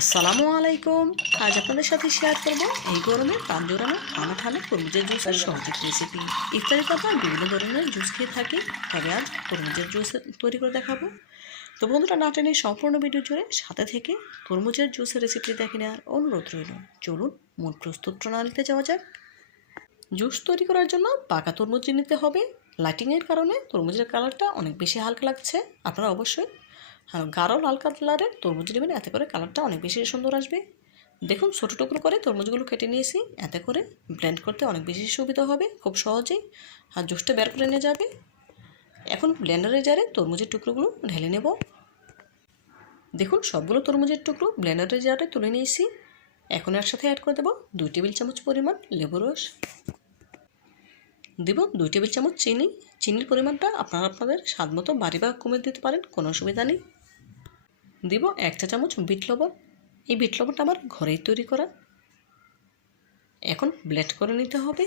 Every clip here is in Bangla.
আসসালামু আলাইকুম। আজ আপনাদের সাথে শেয়ার করব এই গরমে প্রাণ জোড়ানো ঠান্ডা ঠান্ডা তরমুজের জুসের সহজ রেসিপি। ইফতারিতে আমরা বিভিন্ন ধরনের জুস খেয়ে থাকি, তবে আজ তরমুজের জুস তৈরি করে দেখাবো। তো বন্ধুরা, না টেনে সম্পূর্ণ ভিডিও জুড়ে সাথে থেকে তরমুজের জুসের রেসিপি দেখে নেওয়ার অনুরোধ রইল। চলুন মূল প্রস্তুত প্রণালীতে যাওয়া যাক। জুস তৈরি করার জন্য পাকা তরমুজ নিতে হবে। লাইটিংয়ের কারণে তরমুজের কালারটা অনেক বেশি হালকা লাগছে। আপনারা অবশ্যই গাঢ় লাল কালারের তরমুজ নেবেন, এতে করে কালারটা অনেক বেশি সুন্দর আসবে। দেখুন, ছোটো টুকরো করে তরমুজগুলো কেটে নিয়েছি, এতে করে ব্লেন্ড করতে অনেক বেশি সুবিধা হবে, খুব সহজেই আর জুসটা বের করে নিয়ে যাবে। এখন ব্লেন্ডারের জারে তরমুজের টুকরোগুলো ঢেলে নেব। দেখুন, সবগুলো তরমুজের টুকরো ব্লেন্ডারের জারে তুলে নিয়েছি। এখন এর সাথে অ্যাড করে দেবো 2 টেবিল চামচ পরিমাণ লেবু রস, দেব 2 টেবিল চামচ চিনি। চিনির পরিমাণটা আপনারা আপনাদের স্বাদ মতো বাড়ি বা কমিয়ে দিতে পারেন, কোনো অসুবিধা নেই। দিব 1 চা চামচ বিট লবণ। এই বিট লবণটা আমার ঘরেই তৈরি করা। এখন ব্লেন্ড করে নিতে হবে।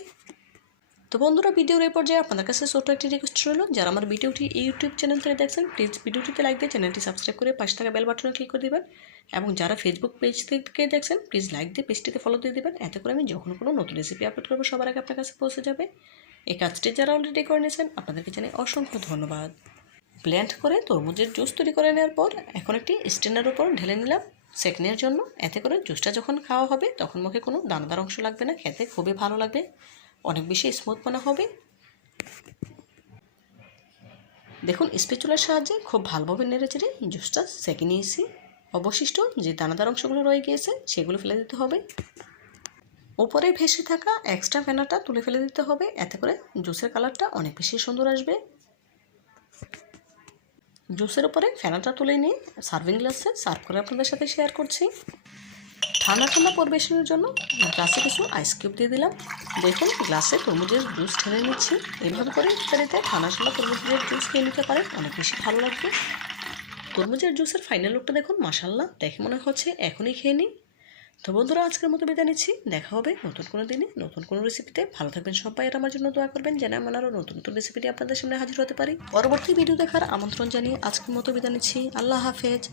তো বন্ধুরা, ভিডিওর এই পর্যায়ে আপনাদের কাছে ছোট্ট একটি রিকোয়েস্ট রইল, যারা আমার ভিডিওটি ইউটিউব চ্যানেল থেকে দেখছেন প্লিজ ভিডিওটিতে লাইক দিয়ে চ্যানেলটি সাবস্ক্রাইব করে পাশে থাকা বেল বাটনে ক্লিক করে দেবেন। এবং যারা ফেসবুক পেজ থেকে দেখছেন প্লিজ লাইক দিয়ে পেজটিতে ফলো দিয়ে দেবেন, এতে করে আমি যখন কোনো নতুন রেসিপি আপলোড করবো সবার আগে আপনার কাছে পৌঁছে যাবে। এই কাজটি যারা অলরেডি করে নিয়েছেন আপনাদেরকে জানাই অসংখ্য ধন্যবাদ। ব্লেন্ড করে তরমুজের জুস তৈরি করে নেওয়ার পর এখন একটি স্ট্যান্ডের উপর ঢেলে নিলাম সেকনের জন্য, এতে করে জুসটা যখন খাওয়া হবে তখন মুখে কোনো দানাদার অংশ লাগবে না, খেতে খুবই ভালো লাগবে, অনেক বেশি স্মুথ মনে হবে। দেখুন, স্প্যাচুলার সাহায্যে খুব ভালোভাবে নেড়েচেড়ে জুসটা সেকে নিয়েছি। অবশিষ্ট যে দানাদার অংশগুলো রয়ে গিয়েছে সেগুলো ফেলে দিতে হবে। ওপরে ভেসে থাকা এক্সট্রা ফেনাটা তুলে ফেলে দিতে হবে, এতে করে জুসের কালারটা অনেক বেশি সুন্দর আসবে। জুসের উপরে ফেনাটা তুলে নিয়ে সার্ভিং গ্লাসে সার্ভ করে আপনাদের সাথে শেয়ার করছি। ঠান্ডা ঠান্ডা পরিবেশনের জন্য গ্লাসে কিছু আইস কিউব দিয়ে দিলাম। দেখুন, গ্লাসে তরমুজের জুস ঢেলে নিচ্ছি। এইভাবে করে ইফতারিতে ঠান্ডা ঠান্ডা তরমুজের জুস খেয়ে নিতে পারেন, অনেক বেশি ভালো লাগবে। তরমুজের জুসের ফাইনাল লুকটা দেখুন, মাশাআল্লাহ, দেখে মনে হচ্ছে এখনই খেয়ে নিই। তো বন্ধুরা, আজকের মতো বিদায় নিচ্ছি। দেখা হবে নতুন কোনো দিনে নতুন কোনো রেসিপিতে। ভালো থাকবেন সবাই, আর আমার জন্য দোয়া করবেন যেন আমি আরও নতুন নতুন রেসিপিটি আপনাদের সামনে হাজির হতে পারি। পরবর্তী ভিডিও দেখার আমন্ত্রণ জানিয়ে আজকের মতো বিদায় নিচ্ছি। আল্লাহ হাফেজ।